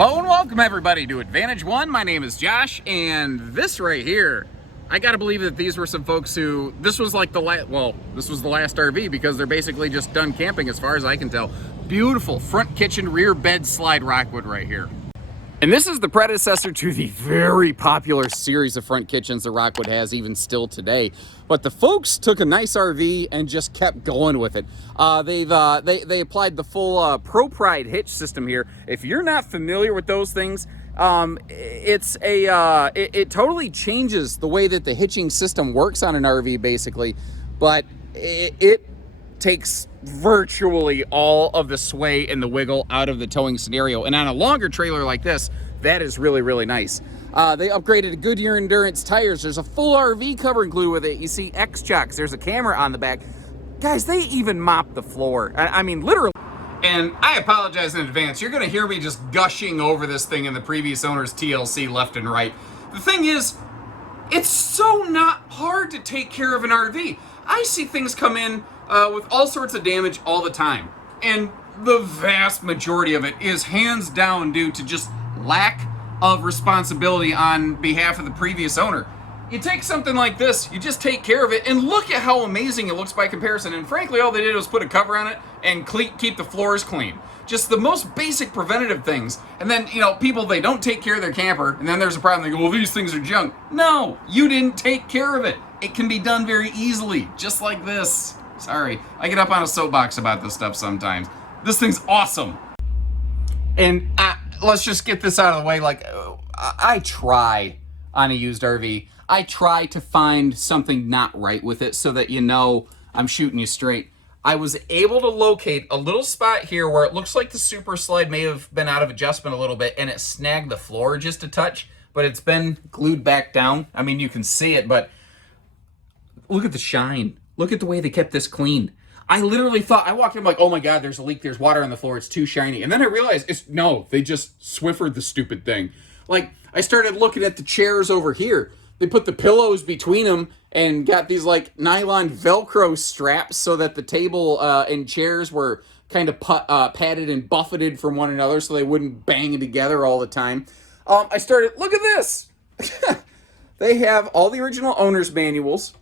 Hello and welcome everybody to Advantage One. My name is Josh, and this right here, I gotta believe that these were some folks who, this was like the last RV because they're basically just done camping as far as I can tell. Beautiful front kitchen, rear bed slide Rockwood right here. And this is the predecessor to the very popular series of front kitchens that Rockwood has even still today. But the folks took a nice RV and just kept going with it. They applied the full ProPride hitch system here. If you're not familiar with those things, it totally changes the way that the hitching system works on an RV basically. But it takes virtually all of the sway and the wiggle out of the towing scenario. And on a longer trailer like this, that is really, really nice. They upgraded to Goodyear Endurance tires. There's a full RV cover included with it. You see X-Chocks. There's a camera on the back. Guys, they even mopped the floor. I mean, literally. And I apologize in advance. You're going to hear me just gushing over this thing in the previous owner's TLC left and right. The thing is, it's so not hard to take care of an RV. I see things come in with all sorts of damage all the time. And the vast majority of it is hands down due to just lack of responsibility on behalf of the previous owner. You take something like this, you just take care of it, and look at how amazing it looks by comparison. And frankly, all they did was put a cover on it and keep the floors clean. Just the most basic preventative things. And then, you know, people, they don't take care of their camper, and then there's a problem. They go, well, these things are junk. No, you didn't take care of it. It can be done very easily, just like this. Sorry, I get up on a soapbox about this stuff sometimes. This thing's awesome. And let's just get this out of the way. Like, I try on a used RV. I try to find something not right with it so that you know I'm shooting you straight. I was able to locate a little spot here where it looks like the super slide may have been out of adjustment a little bit and it snagged the floor just a touch, but it's been glued back down. I mean, you can see it, but look at the shine. Look at the way they kept this clean. I literally thought, I walked in like, oh my God, there's a leak, there's water on the floor, it's too shiny. And then I realized, no, they just Swiffered the stupid thing. Like, I started looking at the chairs over here. They put the pillows between them and got these like nylon Velcro straps so that the table and chairs were kind of padded and buffeted from one another so they wouldn't bang together all the time. I started, look at this. They have all the original owner's manuals.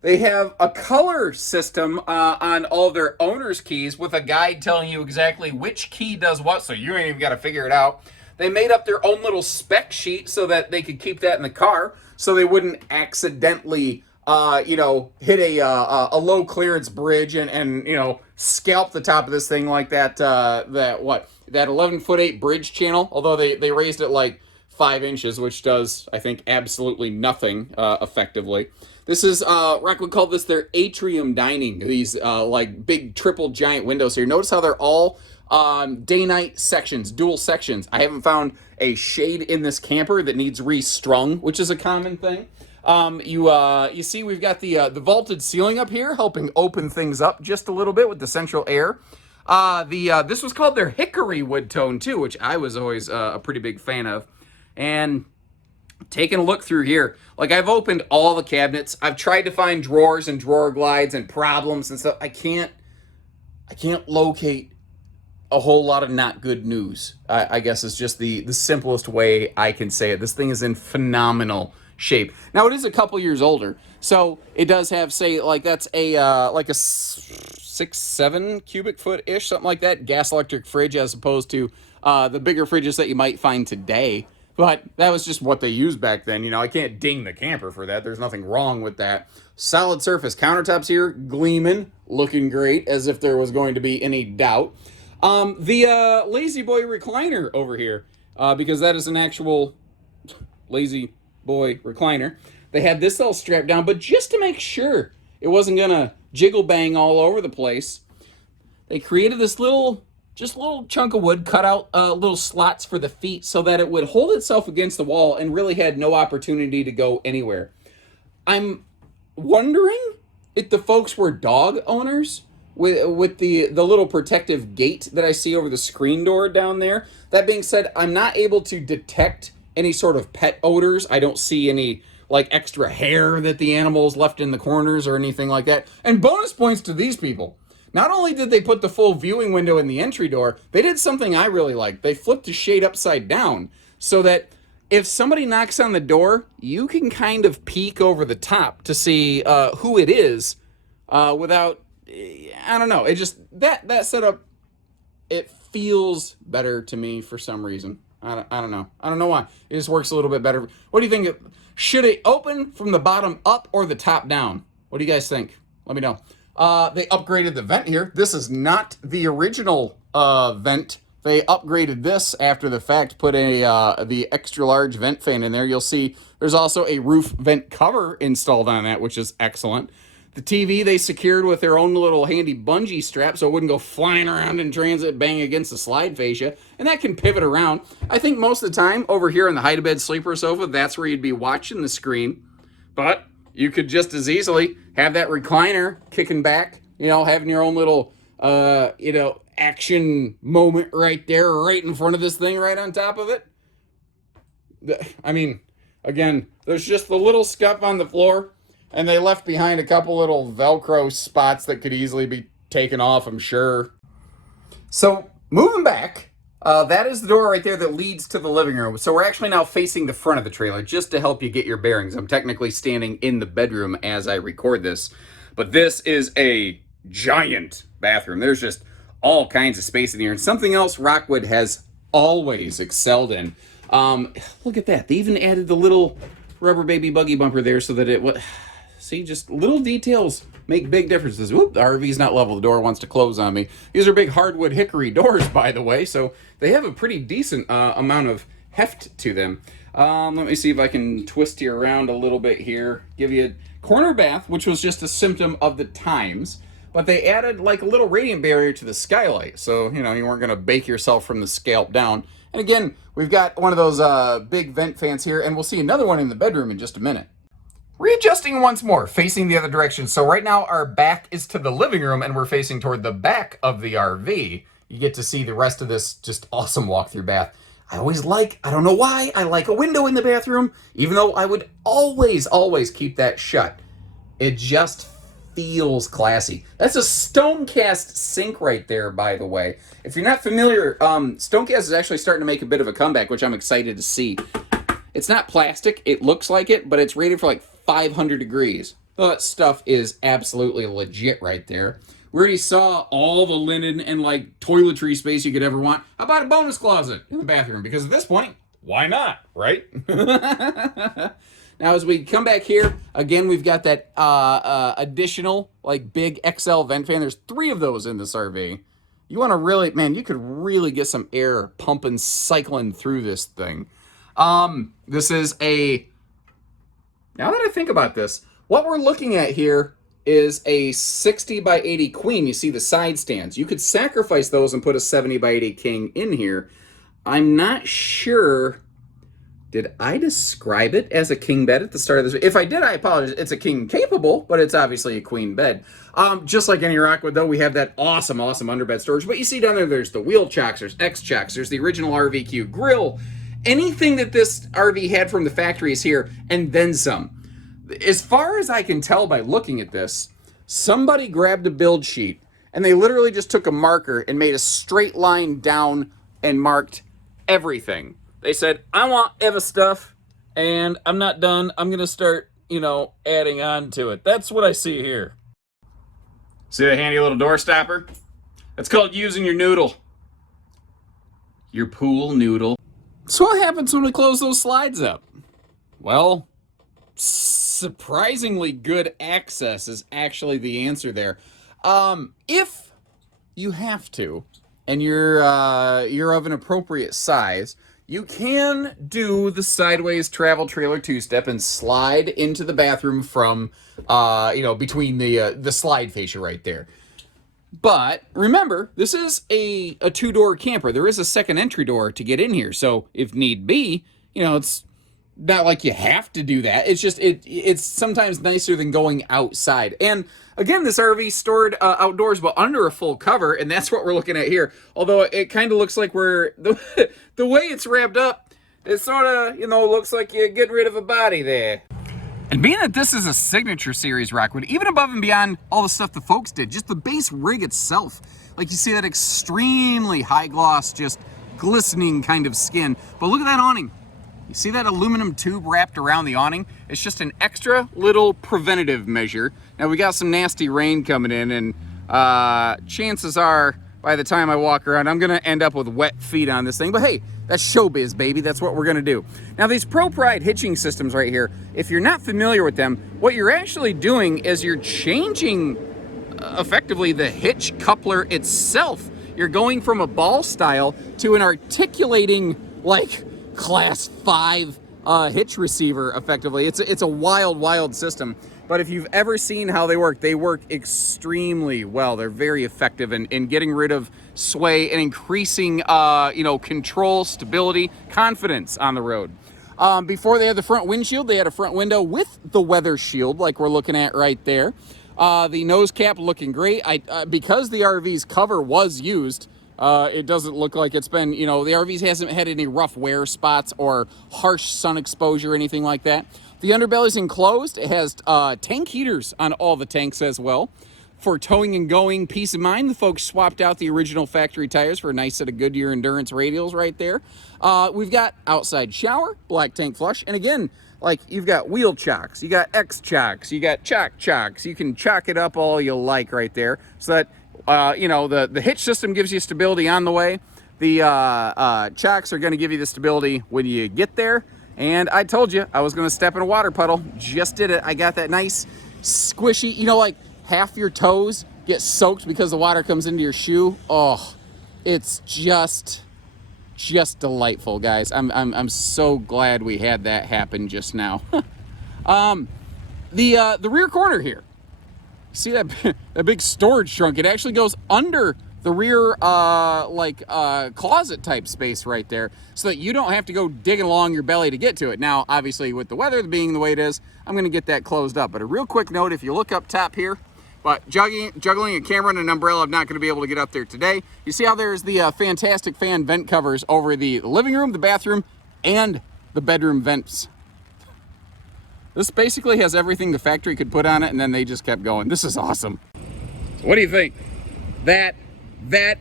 They have a color system on all their owner's keys with a guide telling you exactly which key does what, so you ain't even got to figure it out. They made up their own little spec sheet so that they could keep that in the car so they wouldn't accidentally, hit a low clearance bridge and scalp the top of this thing like that 11'8" bridge channel, although they raised it like 5 inches, which does, I think, absolutely nothing effectively. This is, Rockwood called this their Atrium Dining, these like big triple giant windows here. Notice how they're all day-night sections, dual sections. I haven't found a shade in this camper that needs restrung, which is a common thing. You see we've got the vaulted ceiling up here helping open things up just a little bit with the central air. This was called their hickory wood tone too, which I was always a pretty big fan of. And taking a look through here, like I've opened all the cabinets. I've tried to find drawers and drawer glides and problems and stuff. I can't locate a whole lot of not good news. I guess is just the simplest way I can say it. This thing is in phenomenal shape. Now it is a couple years older, so it does have, say, like that's a 6-7 cubic foot ish, something like that, gas electric fridge as opposed to the bigger fridges that you might find today. But that was just what they used back then. You know, I can't ding the camper for that. There's nothing wrong with that. Solid surface countertops here, gleaming, looking great, as if there was going to be any doubt. The Lazy Boy Recliner over here, because that is an actual Lazy Boy Recliner. They had this all strapped down, but just to make sure it wasn't going to jiggle bang all over the place, they created this little chunk of wood, cut out little slots for the feet so that it would hold itself against the wall and really had no opportunity to go anywhere. I'm wondering if the folks were dog owners with the little protective gate that I see over the screen door down there. That being said, I'm not able to detect any sort of pet odors. I don't see any like extra hair that the animals left in the corners or anything like that. And bonus points to these people. Not only did they put the full viewing window in the entry door, they did something I really liked. They flipped the shade upside down so that if somebody knocks on the door, you can kind of peek over the top to see who it is without, I don't know. It just, that setup, it feels better to me for some reason. I don't know. I don't know why. It just works a little bit better. What do you think? Should it open from the bottom up or the top down? What do you guys think? Let me know. They upgraded the vent here. This is not the original vent. They upgraded this after the fact, put the extra large vent fan in there. You'll see there's also a roof vent cover installed on that, which is excellent. The TV they secured with their own little handy bungee strap so it wouldn't go flying around in transit, bang against the slide fascia. And that can pivot around. I think most of the time over here on the hide-a-bed sleeper sofa, that's where you'd be watching the screen. But you could just as easily have that recliner kicking back, having your own little, action moment right there, right in front of this thing, right on top of it. I mean, again, there's just the little scuff on the floor. And they left behind a couple little Velcro spots that could easily be taken off, I'm sure. So, moving back, that is the door right there that leads to the living room. So we're actually now facing the front of the trailer, just to help you get your bearings. I'm technically standing in the bedroom as I record this. But this is a giant bathroom. There's just all kinds of space in here. And something else Rockwood has always excelled in. Look at that. They even added the little rubber baby buggy bumper there so that it would... See, just little details make big differences. Whoop, the RV's not level. The door wants to close on me. These are big hardwood hickory doors, by the way, so they have a pretty decent amount of heft to them. Let me see if I can twist you around a little bit here. Give you a corner bath, which was just a symptom of the times. But they added like a little radiant barrier to the skylight. So, you weren't going to bake yourself from the scalp down. And again, we've got one of those big vent fans here, and we'll see another one in the bedroom in just a minute. Readjusting once more, facing the other direction. So right now our back is to the living room and we're facing toward the back of the RV. You get to see the rest of this just awesome walk-through bath. I don't know why, I like a window in the bathroom, even though I would always keep that shut. It just feels classy. That's a Stonecast sink right there, by the way. If you're not familiar, Stonecast is actually starting to make a bit of a comeback, which I'm excited to see. It's not plastic, it looks like it, but it's rated for like 500 degrees. That stuff is absolutely legit right there. We already saw all the linen and like toiletry space you could ever want. How about a bonus closet in the bathroom? Because at this point, why not, right? Now as we come back here, again, we've got that additional like big XL vent fan. There's 3 of those in this RV. You want to really, man, you could really get some air pumping, cycling through this thing. This is now that I think about this, what we're looking at here is a 60 by 80 queen. You see the side stands. You could sacrifice those and put a 70 by 80 king in here. I'm not sure. Did I describe it as a king bed at the start of this? If I did, I apologize. It's a king capable, but it's obviously a queen bed. Just like any Rockwood, though, we have that awesome underbed storage. But you see down there's the wheel chocks, there's X chocks, there's the original RVQ grill. Anything that this RV had from the factory is here, and then some. As far as I can tell by looking at this, somebody grabbed a build sheet, and they literally just took a marker and made a straight line down and marked everything. They said, I want Eva stuff, and I'm not done. I'm going to start, adding on to it. That's what I see here. See the handy little door stopper? That's called using your noodle. Your pool noodle. So what happens when we close those slides up? Well, surprisingly good access is actually the answer there. If you have to, and you're of an appropriate size, you can do the sideways travel trailer 2-step and slide into the bathroom from, between the slide fascia right there. But remember, this is a 2-door camper. There is a second entry door to get in here. So if need be, it's not like you have to do that. It's just, it's sometimes nicer than going outside. And again, this RV stored outdoors, but under a full cover. And that's what we're looking at here. Although it kind of looks like the way it's wrapped up, it sort of, looks like you're getting rid of a body there. And being that this is a signature series Rockwood, even above and beyond all the stuff the folks did, just the base rig itself, like you see that extremely high gloss, just glistening kind of skin. But look at that awning. You see that aluminum tube wrapped around the awning? It's just an extra little preventative measure. Now we got some nasty rain coming in, and chances are by the time I walk around, I'm gonna end up with wet feet on this thing. But hey, that's showbiz, baby. That's what we're gonna do. Now these Pro Pride hitching systems right here, if you're not familiar with them, what you're actually doing is you're changing effectively the hitch coupler itself. You're going from a ball style to an articulating, like, class 5 hitch receiver, effectively. It's a wild system. But if you've ever seen how they work extremely well. They're very effective in getting rid of sway and increasing, control, stability, confidence on the road. Before they had the front windshield, they had a front window with the weather shield, like we're looking at right there. The nose cap looking great. Because the RV's cover was used, it doesn't look like it's been, the RVs hasn't had any rough wear spots or harsh sun exposure or anything like that. The underbelly's enclosed. It has tank heaters on all the tanks as well. For towing and going peace of mind, the folks swapped out the original factory tires for a nice set of Goodyear Endurance radials right there. We've got outside shower, black tank flush, and again, like, you've got wheel chocks, you got X chocks, you got chocks. You can chock it up all you like right there, so that the hitch system gives you stability on the way. The chocks are going to give you the stability when you get there. And I told you I was going to step in a water puddle. Just did it. I got that nice squishy, like half your toes get soaked because the water comes into your shoe. Oh, it's just delightful, guys. I'm so glad we had that happen just now. The rear corner here. See that big storage trunk? It actually goes under the rear closet type space right there, so that you don't have to go digging along your belly to get to it. Now, obviously, with the weather being the way it is, I'm going to get that closed up. But a real quick note, if you look up top here, but juggling a camera and an umbrella, I'm not going to be able to get up there today. You see how there's the fantastic fan vent covers over the living room, the bathroom, and the bedroom vents. This basically has everything the factory could put on it, and then they just kept going. This is awesome. What do you think? That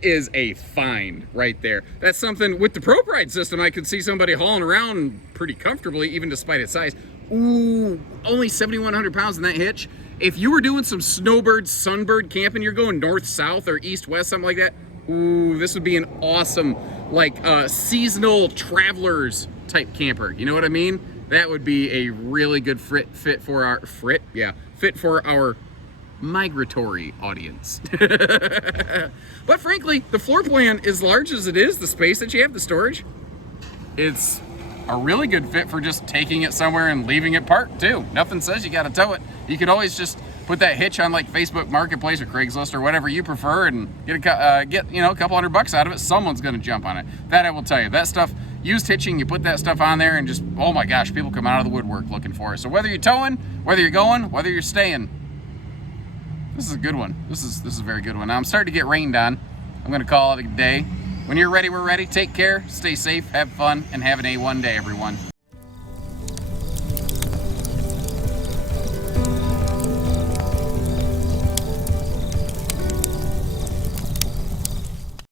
is a find right there. That's something with the Pro Pride system I could see somebody hauling around pretty comfortably, even despite its size. Ooh, only 7,100 pounds in that hitch. If you were doing some snowbird, sunbird camping, you're going north-south or east-west, something like that, ooh, this would be an awesome, seasonal travelers type camper. You know what I mean? That would be a really good fit for our migratory audience. But frankly, the floor plan, as large as it is, the space that you have, the storage, it's a really good fit for just taking it somewhere and leaving it parked too. Nothing says you got to tow it. You could always just put that hitch on like Facebook Marketplace or Craigslist or whatever you prefer and get a couple $100 out of it. Someone's going to jump on it. That I will tell you. That stuff, used hitching, you put that stuff on there and just, oh my gosh, people come out of the woodwork looking for it. So whether you're towing, whether you're going, whether you're staying, this is a good one. This is a very good one. Now I'm starting to get rained on. I'm going to call it a day. When you're ready, we're ready. Take care, stay safe, have fun, and have an A1 day, everyone.